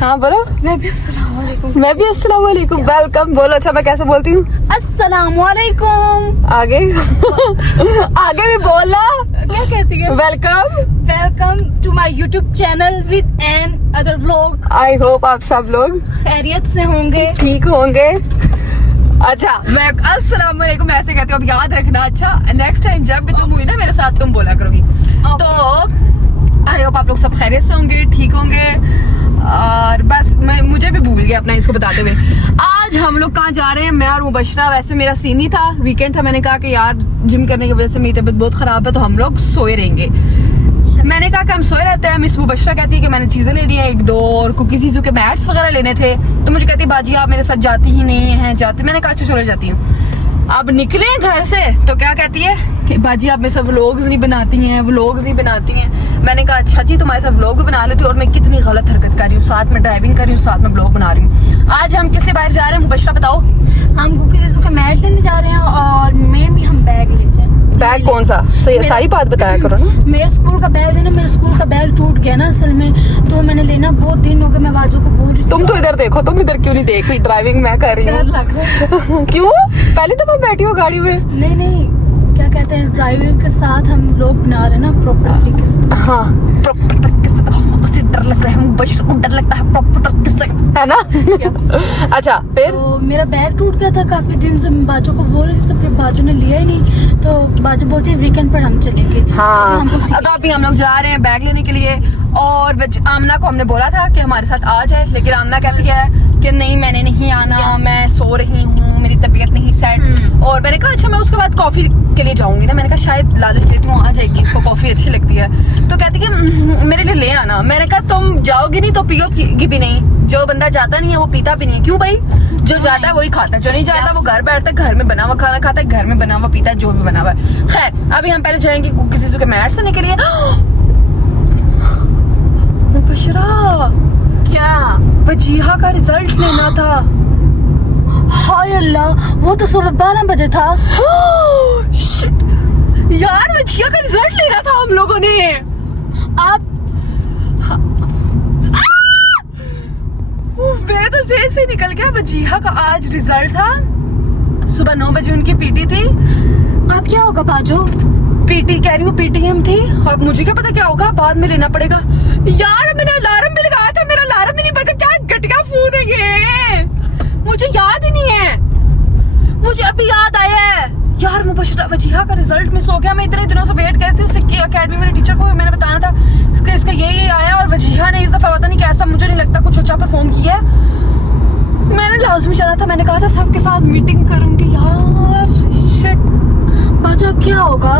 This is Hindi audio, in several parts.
हाँ बोलो। मैं भी अस्सलाम वालेकुम। वेलकम बोलो। अच्छा मैं कैसे बोलती हूँ? अस्सलाम वालेकुम। आगे आगे भी बोला। क्या कहती है? Welcome to my YouTube channel with another vlog. I hope आप सब लोग खैरियत से होंगे, ठीक होंगे। अच्छा मैं अस्सलाम वालेकुम ऐसे कहती हूँ, अब याद रखना। अच्छा नेक्स्ट टाइम जब भी तुम हुई ना मेरे साथ तुम बोला करोगी। तो आई होप आप लोग सब खैरियत से होंगे, ठीक होंगे। और बस मैं मुझे भी भूल गया अपना इसको बताते हुए। आज हम लोग कहाँ जा रहे हैं? मैं और मुबशरा। वैसे मेरा सीन ही था, वीकेंड था। मैंने कहा कि यार जिम करने की वजह से मेरी तबीयत बहुत खराब है तो हम लोग सोए रहेंगे। मैंने कहा कि हम सोए रहते हैं। मिस मुबशरा कहती है कि मैंने चीजें ले ली हैं, एक दो और कुकीज ईजू के मैट्स वगैरह लेने थे। तो मुझे कहती है बाजी आप मेरे साथ जाती ही नहीं है। जाती, मैंने कहा अच्छा चलो जाती हूँ। अब निकले घर से तो क्या कहती है कि बाजी आप मेरे साथ व्लॉग्स नहीं बनाती हैं। मैंने कहा अच्छा जी तुम्हारे साथ व्लॉग भी बना लेती हूँ। और मैं कितनी गलत हरकत कर रही हूँ, साथ में ड्राइविंग कर रही हूँ, साथ में व्लॉग बना रही हूँ। आज हम किससे बाहर जा रहे हैं मुबशरा बताओ? हम कुकीज के मैट लेने जा रहे हैं और मैं भी हम बैग ले जाए। बैग कौन सा? सही सारी बात बताया करो ना। मेरा स्कूल का बैग है ना, मेरा स्कूल का बैग टूट गया ना असल में, तो मैंने लेना बहुत दिन हो गए। मैं बाजू को बोल रही तुम तो इधर देखो, तुम इधर क्यों नहीं देख रही? ड्राइविंग मैं कर रही डर हूँ। लग रहा है। क्यों? पहले तो मैं बैठी हूँ गाड़ी में। नहीं क्या कहते हैं, ड्राइविंग के साथ हम लोग बना रहे हैं ना प्रॉपर तरीके से। हाँ प्रॉपर तरीके से। उसे डर लग रहा है, मुबशरा को डर लगता है प्रॉपर तरीके से, है ना? अच्छा फिर तो मेरा बैग टूट गया था काफी दिन से। मैं बाजू को बोल रही थी तो फिर बाजू ने लिया ही नहीं। तो बाजू बोलती है वीकेंड पर हम चलेंगे। हाँ तो अभी हम लोग जा रहे हैं बैग लेने के लिए। और आमना को हमने बोला था कि हमारे साथ आ जाए, लेकिन आमना कहती है कि नहीं मैंने नहीं आना, मैं सो रही हूँ, मेरी तबीयत नहीं सेट। और मैंने कहा अच्छा मैं उसके बाद कॉफी के लिए जाऊंगी ना। मैंने कहा शायद लालच देती हूँ आ जाएगी, इसको कॉफी अच्छी लगती है। तो कहती है मेरे लिए ले आना। मैंने कहा तुम जाओगी नहीं तो पियोगी भी नहीं। जो बंदा जाता नहीं है वो पीता भी नहीं है। क्यों भाई? जो जाता है वही खाता है, जो नहीं जाता वो घर बैठता है, घर में बना हुआ खाना खाता है, घर में बना हुआ पीता है, जो भी बना हुआ है। खैर अभी हम पहले जाएंगे किसी के मैट से के लिए। मुबशरा क्या? वजीहा का रिजल्ट लेना था। हाय अल्लाह, वो तो सुबह 12 बजे था। Shit! यार वजीहा का रिजल्ट लेना था हम लोगों ने। आप मेरे तो जेब से निकल गया। वजीहा का आज रिजल्ट था। सुबह 9 बजे उनकी पीटी थी। आप क्या होगा बाजू? पीटी कह रही हूँ, पीटीएम थी। और मुझे क्या पता क्या होगा, बाद में लेना पड़ेगा। यार मैंने अलार्म भी लगाया था, मेरा अलार्म भी नहीं बजा। क्या घटिया फोन है ये, मुझे याद ही नहीं है। मुझे अभी याद आया है यार। मुबशरा वजीहा का रिजल्ट मिस हो गया। मैं इतने दिनों से वेट कर रही थी। उससे अकेडमी मेरे टीचर को मैंने बताना था इसका ये आया। और वजीहा ने इस दफा पता नहीं कैसा, मुझे नहीं लगता कुछ अच्छा परफॉर्म किया। मैंने लाजमी चला था, मैंने कहा था सबके साथ मीटिंग करूंगी। यार शिट, बाजू अब क्या होगा?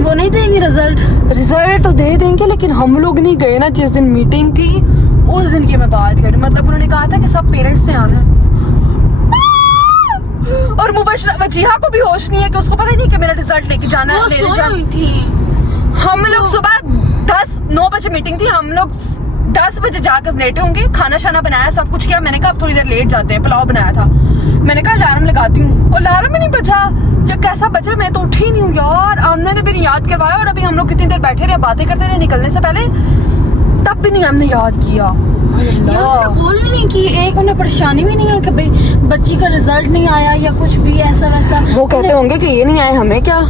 वो नहीं देंगे रिजल्ट तो दे देंगे, लेकिन हम लोग नहीं गए ना जिस दिन मीटिंग थी। उस दिन की मैं बात करूं, मतलब उन्होंने कहा था कि सब पेरेंट्स से आना है। और मुबशरा वजीहा को भी होश नहीं है कि उसको पता ही नहीं कि मेरा रिजल्ट लेके जाना है। हम लोग सुबह 9 बजे मीटिंग थी। हम लोग 10 बजे जाकर लेटे होंगे। खाना शाना बनाया, सब कुछ किया। मैंने कहा अब थोड़ी देर लेट जाते हैं, पुलाव बनाया था। मैंने कहा अलार्म लगाती हूँ, और अलार्म ही नहीं बजा। या कैसा बजा, मैं तो उठी नहीं हूँ यार। आमने ने भी नहीं याद करवाया। और अभी हम लोग कितनी देर बैठे रहे, बातें करते रहे निकलने से पहले, तब भी नहीं हमने याद किया। कॉल नहीं की, एक उन्हें परेशानी भी नहीं है कि भाई बच्ची का रिजल्ट नहीं आया या कुछ भी ऐसा वैसा। वो कहते होंगे कि ये नहीं आए, हमें क्या।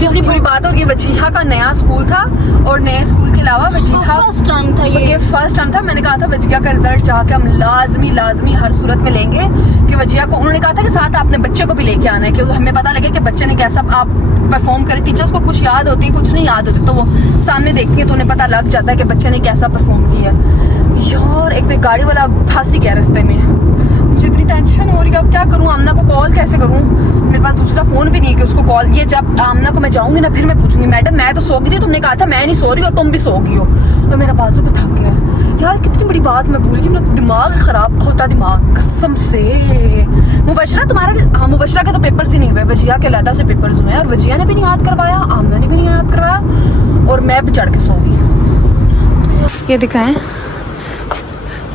कितनी बुरी बात। और ये वजीहा का नया स्कूल था, और नए स्कूल के अलावा वजीहा फर्स्ट टाइम था ये फर्स्ट टाइम था। मैंने कहा था वजीहा का रिजल्ट जाके हम लाजमी हर सूरत में लेंगे कि वजीहा को। उन्होंने कहा था कि साथ अपने बच्चे को भी लेके आना है, कि हमें पता लगे कि बच्चे ने कैसा आप परफॉर्म करे। टीचर्स को कुछ याद होती है, कुछ नहीं याद होती, तो वो सामने देखती है तो उन्हें पता लग जाता है कि बच्चे ने कैसा परफॉर्म किया। यार एक तो गाड़ी वाला फंस ही गया रास्ते में। मुझे इतनी टेंशन हो रही है, अब क्या करूं? आमना को कॉल कैसे करूं? मेरे पास दूसरा फोन भी नहीं है कि उसको कॉल। ये जब आमना को मैं जाऊंगी ना फिर मैं पूछूंगी, मैडम मैं तो सो गई थी, तुमने कहा था मैं नहीं सो रही और तुम भी सो गई हो। और मेरा बाजू भी थक गया यार। कितनी बड़ी बात मैं भूल गई। मेरा दिमाग खराब होता, दिमाग कसम से। मुबशरा तुम्हारा, हाँ मुबशरा के तो पेपर्स ही नहीं हुए, वजीहा के अलग से पेपर्स हुए हैं। और वजीहा ने भी नहीं याद करवाया, आमना ने भी नहीं याद करवाया, और मैं भी चढ़ के सो गई। ये दिखाएं,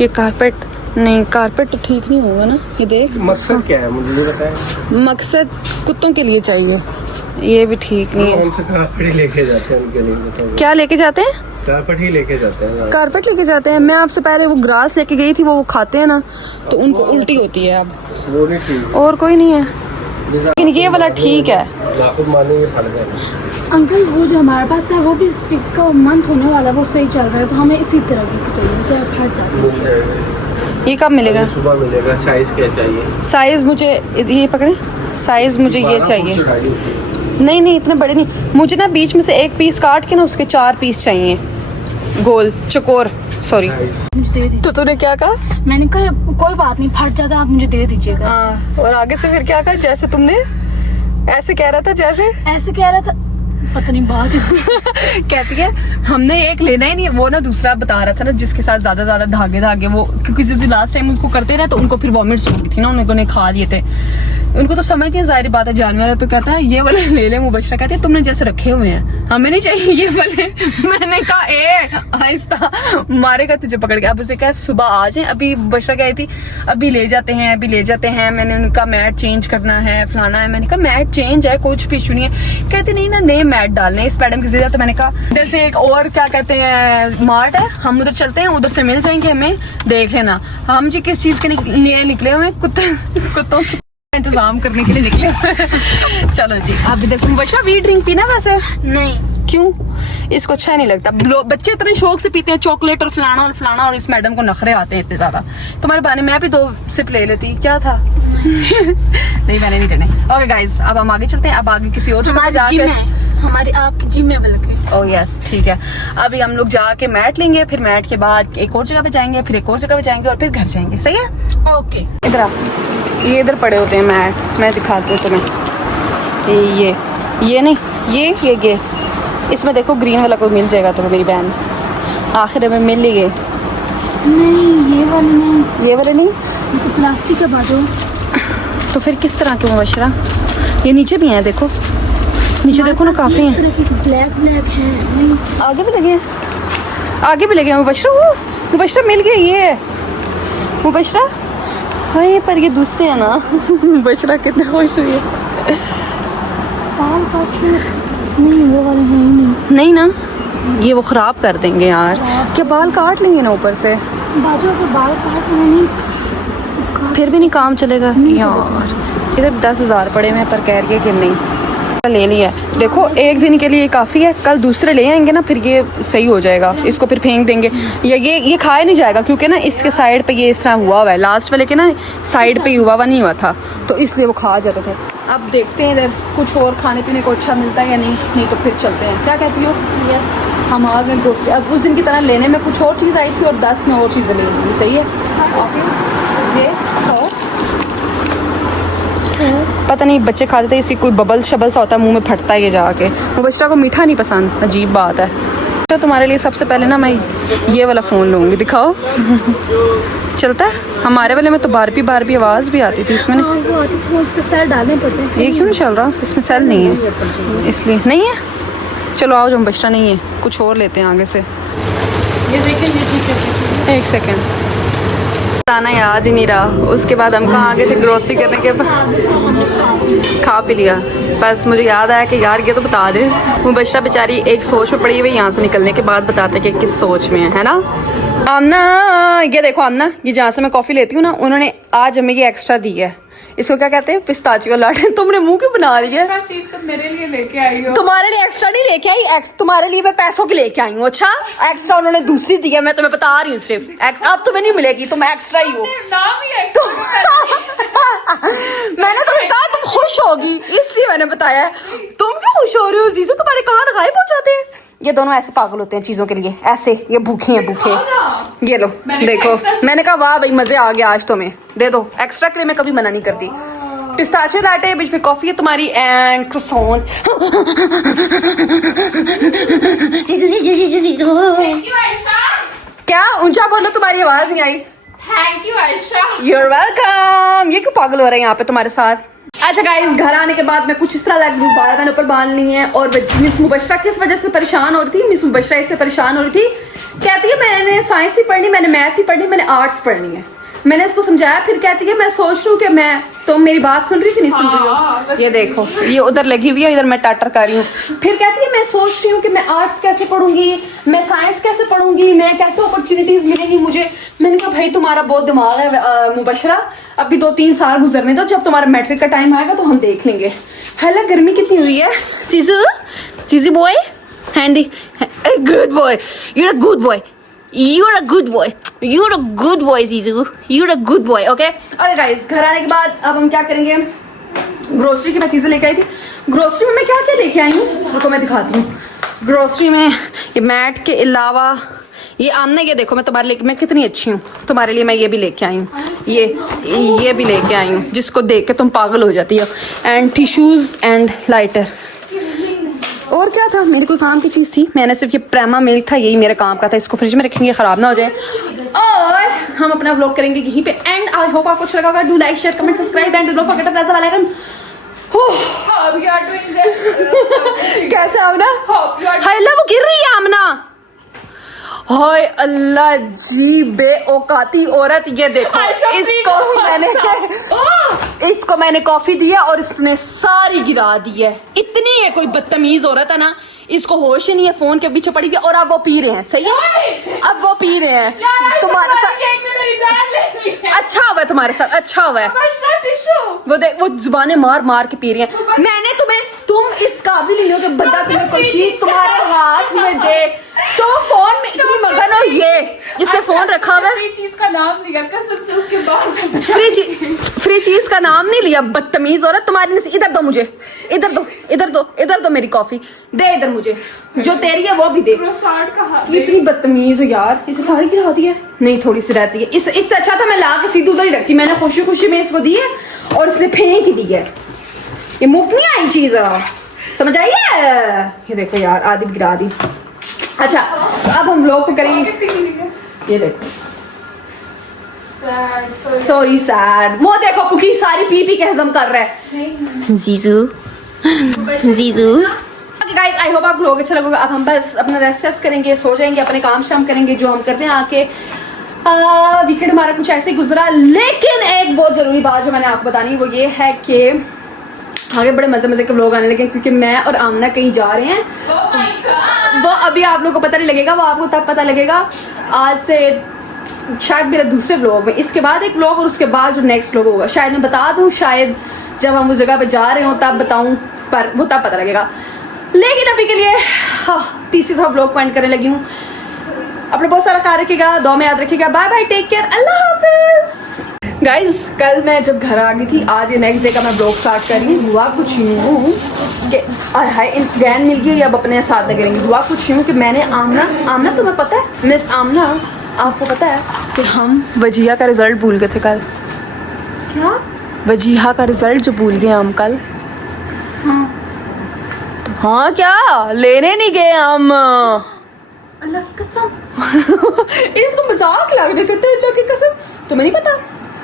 ये कारपेट नहीं, कारपेट तो ठीक नहीं होगा ना। ये देख, मकसद क्या है मुझे बताएं। मकसद कुत्तों के लिए चाहिए, ये भी ठीक नहीं है। हमसे कारपेट लेके जाते हैं उनके लिए। क्या लेके जाते हैं? कारपेट ही लेके जाते हैं। कारपेट लेके जाते हैं। मैं आपसे पहले वो ग्रास लेके गई थी, वो खाते हैं ना तो उनको उल्टी होती है। अब वो नहीं ठीक, और कोई नहीं है, लेकिन ये वाला ठीक है। नाखून मारने फट जाएगा। अंकल वो जो हमारे पास है वो भी स्टिक का मंथ होने वाला, वो सही चल रहा है, तो हमें इसी तरह की चाहिए, मुझे फट जाती है। ये कब मिलेगा? सुबह मिलेगा। साइज क्या चाहिए? साइज मुझे ये पकड़े, साइज मुझे ये चाहिए। नहीं नहीं इतने बड़े नहीं, मुझे ना बीच में से एक पीस काट के ना उसके 4 पीस चाहिए, गोल चकोर। सॉरी, मुझे दे दीजिए। तो तूने क्या कहा? मैंने कहा कोई बात नहीं, फट जाता, आप मुझे दे दीजिएगा। हाँ, और आगे से फिर क्या कहा? जैसे तुमने ऐसे कह रहा था, जैसे ऐसे कह रहा था, पता नहीं बात कहती है हमने एक लेना ही नहीं, वो ना दूसरा बता रहा था ना जिसके साथ ज्यादा धागे वो, क्योंकि जो लास्ट टाइम उनको करते रहे तो उनको फिर वॉमिट्स हो गई थी ना, उन्होंने खा लिए थे। उनको तो समझ नहीं, जाहिर बात है जानवर है, तो कहता है ये वाले ले ले। मुबशरा कहती है तुमने जैसे रखे हुए हैं, हमें नहीं चाहिए ये वाले। मैंने कहा आहिस्ता मारेगा तुझे पकड़ के। अब उसे कहा सुबह आ जाए। अभी मुबशरा कह रही थी अभी ले जाते हैं। मैंने उनका मैट चेंज करना है, फलाना है। मैंने कहा मैट चेंज है, कुछ भी इशू नहीं है। कहते नहीं ना नए मैट डालने इस मैडम की जिद है। तो मैंने कहा इधर से एक और क्या कहते हैं मार्ट है, हम उधर चलते हैं, उधर से मिल जाएंगे, हमें देख लेना। हम जी किस चीज के लिए निकले हुए हैं, कुत्तों की इंतजाम करने के लिए निकले हुए हैं। चलो जी, आप इधर से मुबशरा वी ड्रिंक पीना वैसे? नहीं। क्यों? इसको अच्छा नहीं लगता। बच्चे इतने शौक से पीते हैं चॉकलेट और फलाना, और इस मैडम को नखरे आते हैं इतने ज्यादा। तुम्हारे बहाने मैं भी 2 सिप ले लेती, क्या था? नहीं मैंने नहीं देने। ओके गाइस, अब हम आगे चलते हैं। अब आगे किसी और जगह जाकर हमारी आपकी जिम में लगे। ओह यस ठीक है। अभी हम लोग जाके मैट लेंगे, फिर मैट के बाद एक और जगह पे जाएंगे, फिर एक और जगह पे जाएंगे और फिर घर जाएंगे। सही है? ओके। इधर आ, ये इधर पड़े होते हैं मैट, मैं दिखाती हूँ तुम्हें। ये नहीं, ये इसमें देखो ग्रीन वाला कोई मिल जाएगा तुम्हें। मेरी बहन आखिर में मिल ही गए। नहीं ये वाले नहीं, ये वाले नहीं, ये तो प्लास्टिक का बाजू। तो फिर किस तरह के मुबशरा? ये नीचे भी हैं, देखो नीचे देखो ना, काफी हैं। ब्लैक है। नहीं आगे भी लगे हैं मुबशरा मिल गए। ये मुबशरा, हाँ पर ये दूसरे हैं ना। मुबशरा कितना खुश हुई है। बाल काट से नहीं, वो वाले हैं ही नहीं ना, ये वो खराब कर देंगे यार। क्या बाल काट लेंगे ना ऊपर से? बाजू अगर बाल काट नहीं, फिर भी नहीं काम चलेगा यार। इधर 10,000 पड़े हुए हैं पर कह रही है कि नहीं ले लिया। देखो एक दिन के लिए काफ़ी है, कल दूसरे ले आएंगे ना फिर ये सही हो जाएगा। इसको फिर फेंक देंगे या ये खाया नहीं जाएगा, क्योंकि ना इसके साइड पे ये इस तरह हुआ है, लास्ट वाले के ना साइड पे हुआ नहीं हुआ था, तो इसलिए वो खा जाते थे। अब देखते हैं इधर कुछ और खाने पीने को अच्छा मिलता है या नहीं तो फिर चलते हैं। क्या कहती हो? यस। हम आ गए ग्रोसरी। अब उस दिन की तरह लेने में कुछ और चीज़ आई थी और 10 में और चीज़ें ले लेंगी। सही है? ये खाओ। पता नहीं बच्चे खाते थे, इसकी कोई बबल शबल सा होता है मुंह में फटता है ये जाके। मुबशरा को मीठा नहीं पसंद, अजीब बात है। तो तुम्हारे लिए सबसे पहले ना मैं ये वाला फ़ोन लूँगी, दिखाओ। चलता है? हमारे वाले में तो बारबी आवाज़ भी आती थी इसमें। हाँ, वो आती थी, उसके सेल डालने पड़ते हैं। ये क्यों नहीं चल रहा? इसमें सेल नहीं है इसलिए नहीं है। चलो आओ, जो मुबशरा नहीं है कुछ और लेते हैं आगे से। ये देखें, ये ठीक है। एक सेकेंड, बताना याद ही नहीं रहा। उसके बाद हम कहाँ आ गए थे ग्रोसरी करने के बाद? खा पी लिया। बस मुझे याद आया कि यार ये तो बता दे। मुबशरा बेचारी एक सोच में पड़ी हुई, यहाँ से निकलने के बाद बताते कि किस सोच में है ना। आमना, ये देखो आमना, ये जहाँ से मैं कॉफ़ी लेती हूँ ना, उन्होंने आज हमें ये एक्स्ट्रा दी है। इसको क्या कहते हैं? Pistachio latte. तुमने मुंह क्यों बना रही है? चीज तो मेरे लिए लेके आई हो। तुम्हारे लिए एक्स्ट्रा नहीं लेके आई, तुम्हारे लिए मैं पैसों की लेके आई हूँ। अच्छा, एक्स्ट्रा उन्होंने दूसरी दी है, मैं तुम्हें बता रही हूँ सिर्फ। अब तुम्हें नहीं मिलेगी, तुम एक्स्ट्रा ही हो। मैंने तुम्हें कहा तुम खुश होगी, इसलिए मैंने बताया। तुम क्यों खुश हो रही हो जीजू? तुम्हारे कान गायब हो जाते हैं। ये दोनों ऐसे पागल होते हैं चीजों के लिए, ऐसे। ये भूखे हैं, भूखे। ये लो देखो, मैंने कहा वाह भाई मजे आ गया आज तुम्हें, दे दो। एक्स्ट्रा के लिए मैं कभी मना नहीं करती। पिस्ताचियो लाटे, बीच में कॉफी है तुम्हारी, एंड क्रोसॉन। क्या ऊंचा बोलो, तुम्हारी आवाज नहीं आई। Thank you Ayesha. You're welcome। ये क्यों पागल हो रहे हैं यहाँ पे तुम्हारे साथ? अच्छा गाइस, घर आने के बाद मैं कुछ इस तरह लग रही हूँ, 12 मैंने ऊपर बांधनी है। और मिस मुबशरा किस वजह से परेशान हो रही थी? मिस मुबशरा इससे परेशान हो रही थी, कहती है मैंने साइंस ही पढ़नी, मैंने मैथ ही पढ़नी, मैंने आर्ट्स पढ़नी है। मैंने इसको समझाया, फिर कहती है मैं सोच रही हूँ कि मैं, तुम मेरी बात सुन रही थी नहीं सुन रही हो? ये देखो ये उधर लगी हुई है, इधर मैं टाटर कर रही हूँ। फिर कहती है मैं सोच रही हूँ कि मैं आर्ट्स कैसे पढ़ूंगी, मैं साइंस कैसे पढ़ूंगी, मैं कैसे अपॉर्चुनिटीज मिलेंगी मुझे। मैंने कहा भाई तुम्हारा बहुत दिमाग है मुबशरा, अभी 2-3 साल गुजरने दो, जब तुम्हारा मैट्रिक का टाइम आएगा तो हम देख लेंगे। हालांकि गर्मी कितनी हुई है। चीजू चीजी बॉय हैंडी, good boy, you're a good boy, you're a good boy, you're a good boy जीजू, you're a good boy, okay? और गाइस घर आने के बाद अब हम क्या करेंगे, ग्रोसरी की मैं चीज़ें लेके आई थी। ग्रोसरी में मैं क्या क्या लेके आई हूँ रुको मैं दिखाती हूँ। ग्रोसरी में ये मैट के अलावा ये आमने, ये देखो मैं तुम्हारे लिए मैं कितनी अच्छी हूँ, तुम्हारे लिए मैं ये भी लेके आई हूँ, ये भी लेके आई हूँ जिसको देख के तुम पागल हो जाती हो। And tissues and lighter. और क्या था, मेरे कोई काम की चीज़ थी, मैंने सिर्फ ये प्रेमा मिल्क था, यही मेरे काम का था, इसको फ्रिज में रखेंगे ख़राब ना हो जाए। और हम अपना व्लॉग करेंगे यहीं पे एंड। आई होप आपको अच्छा लगा होगा। Do like share comment subscribe and don't forget to press the bell icon. कैसे आमना, हाय अल्लाह वो गिर रही है आमना, हाय अल्लाह जी बेऔकाती औरत। ये देखो इसको मैंने कॉफी दिया और इसने सारी गिरा दी है। इतनी है कोई बदतमीज औरत है ना, इसको होश ही नहीं है, फोन के पीछे पड़ी हुई है और अब वो पी रहे हैं। सही है, अब वो पी रहे हैं तुम्हारे साथ। अच्छा हुआ है तुम्हारे साथ, अच्छा हुआ है। वो देख वो जुबानें मार मार के पी रही हैं। मैंने तुम्हें, तुम इस काबिल नहीं हो कि बंदा तुम्हें कोई चीज तुम्हारे हाथ में दे तो फोन में इतनी मगन हो। ये जिससे फोन रखा हुआ है, फ्री चीज का नाम लिया कसम से, उसके बाद फ्री चीज का नाम नहीं लिया बदतमीज औरत। तुम्हारी इधर दो मुझे, इधर दो, इधर दो, इधर दो मेरी कॉफी दे, इधर मुझे जो तेरी है वो भी दे। इतनी बदतमीज हो यार, इसे सारी गिरा दी है। नहीं थोड़ी सी रहती है, इससे अच्छा था मैं ला के सीधे उधर ही रखती। मैंने खुशी खुशी में इसको दी है और इसने फेंक ही दी है। ये मुफ्त नहीं आई चीज, समझ आई है। ये देखो यार आदि गिरा दी। अच्छा अब हम लोग को करेंगे, ये देखो सॉरी सैड। वो देखो कुकी सारी पी पी के हजम कर रहा है। जीजू जीजू। गाइस आई होप आप लोग अच्छा लगेगा। अब हम बस अपना रेस्ट करेंगे, सो जाएंगे, अपने काम शाम करेंगे जो हम करते हैं आके। वीकेंड हमारा कुछ ऐसे ही गुजरा, लेकिन एक बहुत जरूरी बात जो मैंने आपको बतानी वो ये है कि आगे बड़े मजे मजे के व्लॉग आने लगे, क्योंकि मैं और आमना कहीं जा रहे हैं। वो अभी आप लोगों को पता नहीं लगेगा, वो आपको तब पता लगेगा आज से शायद मेरे दूसरे व्लॉग में। इसके बाद एक व्लॉग और उसके बाद जो नेक्स्ट व्लॉग होगा शायद मैं बता दूं, शायद जब हम उस जगह पे जा रहे हो तब बताऊं, पर वो तब पता लगेगा। लेकिन अभी के लिए तीसरी दफा व्लॉग को एंड करने लगी हूँ। अपना बहुत सारा ख्याल रखिएगा, दुआ में याद रखिएगा। बाय बाय, टेक केयर, अल्लाह हाफिज। गाइज कल मैं जब घर आ गई थी, आज ये नेक्स्ट डे का मैं व्लॉग स्टार्ट कर रही हूँ। हुआ कुछ यूँ कि हाय गैन मिल गई, अब अपने साथ करेंगे। हुआ कुछ यूँ कि मैंने आमना तुम्हें पता है, मिस आमना आपको पता है कि हम वजीहा का रिजल्ट भूल गए थे कल। क्या? वजीहा का रिजल्ट जो भूल गए हम कल। हाँ क्या लेने नहीं गए हम, अल्लाह की कसम। इसको मजाक लग रहे थे, अल्लाह की कसम। तुम्हें नहीं पता,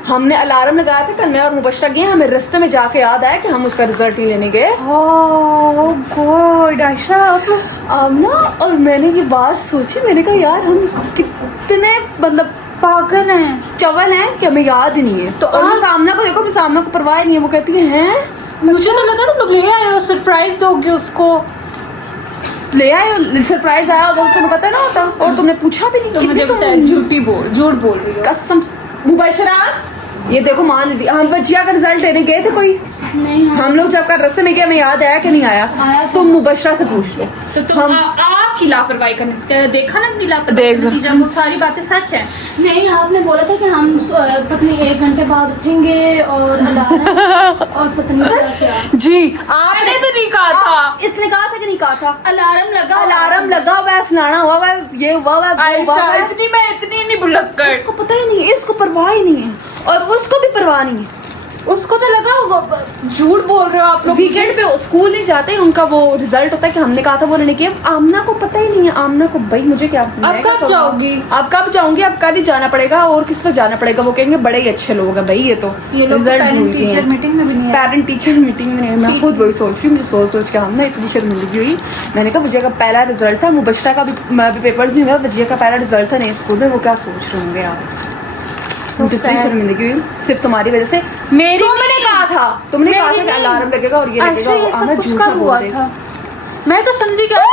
हमने अलार्म लगाया था कल, मैं और मुबशरा गए, हमें रास्ते में जाके याद आया कि हम उसका रिजल्ट ही लेने गए। गॉड आयशा आमना, और मैंने ये बात सोची, मैंने कहा यार हम कितने मतलब पागल हैं, चवल हैं कि हमें याद ही नहीं है। तो और सामना को देखो, सामना को परवाह नहीं है, वो कहती है मुझे तो लगा तुम लोग ले आए हो, सरप्राइज दोगे उसको। ले आए, सरप्राइज आया होगा, तुम्हें पता ना होता, और तुमने पूछा भी नहीं। तो मुझे झूठ बोल रही हो कसम। मुबशरा ये देखो मान ली, हम वजिया का रिजल्ट लेने गए थे कोई नहीं। हम लोग जब कर रास्ते में गए, हमें याद आया कि नहीं आया। तुम मुबशरा से पूछ लो। तो तुम आपकी लापरवाही करने देखा ना, अपनी लापरवाही, वो सारी बातें सच है। नहीं आपने बोला था कि हम पत्नी 1 घंटे बाद उठेंगे और और पत्नी जी आपने तो नहीं कहा था। इसने कहा था कि नहीं कहा था? अलार्म लगा हुआ है, फलाना हुआ हुआ है, ये हुआ हुआ है। इतनी नहीं भुलक्कड़, इसको पता ही नहीं है, इसको परवाह ही नहीं है, और उसको भी परवाह नहीं है। उसको तो लगा होगा। झूठ बोल रहे हो आप लोग। वीकेंड पे स्कूल नहीं जाते, उनका वो रिजल्ट होता है कि हमने कहा था वो लेने के। आमना को पता ही नहीं है, आमना को भाई मुझे क्या, अब कब जाओगी? अब कब जाऊंगी, अब कल ही जाना पड़ेगा, और किस तरह जाना पड़ेगा? वो कहेंगे बड़े ही अच्छे लोग हैं भाई, ये तो रिजल्ट पेरेंट टीचर मीटिंग में भी नहीं है। पेरेंट टीचर मीटिंग में नहीं है। मैं खुद वही सोच रही हूँ, मुझे सोच के हम ना इतनी शर्मिंदगी हुई। मैंने कहा वजिया का पहला रिजल्ट था, मुबशरा का भी पेपर्स नहीं हुआ, वजिया का पहला रिजल्ट था नए स्कूल में, वो क्या सोच रहे होंगे यार। मुझे इतनी शर्मिंदगी हुई सिर्फ तुम्हारी वजह से। मेरी तुमने कहा था कि अलार्म लगेगा और ये लगेगा। ये सब आना कुछ झूठा कब बोल हुआ रही। था? मैं तो समझी क्या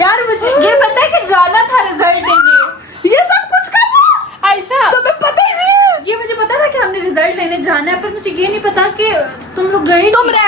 यार, मुझे ये पता है कि जाना था रिजल्ट देंगे। ये सब कुछ कब हुआ? आयशा तुम्हें पता ही नहीं है। ये मुझे पता था कि हमने रिजल्ट लेने जाना है, पर मुझे ये नहीं पता कि तुम लोग गए तुम नहीं।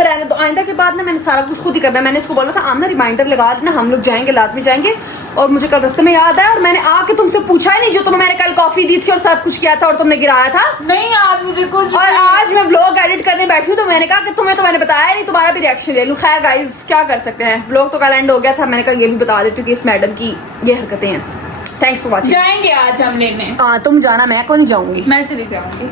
रहने दो। आइंदा के बाद ना मैंने सारा कुछ खुद ही करना है। मैंने इसको बोला था आमना रिमाइंडर लगा देना, हम लोग जाएंगे, लाजमी जाएंगे। और मुझे कल रास्ते में याद आया और मैंने आके तुमसे पूछा ही नहीं, जो तुम्हें मैंने कल कॉफी दी थी और सब कुछ किया था और तुमने गिराया था। नहीं याद मुझे कुछ और भी। आज मैं व्लॉग एडिट करने बैठी हूँ तो मैंने कहा कि तुम्हें तो मैंने बताया नहीं, तुम्हारा भी रिएक्शन ले लूं। खैर गाइस क्या कर सकते हैं, व्लॉग तो कल एंड हो गया था। मैंने कहा ये भी बता देती हूँ कि इस मैडम की ये हरकतें हैं। Thanks for watching. जाएंगे आज हम लेने। हाँ तुम जाना, मैं को नहीं जाऊंगी। मैं चली जाऊंगी।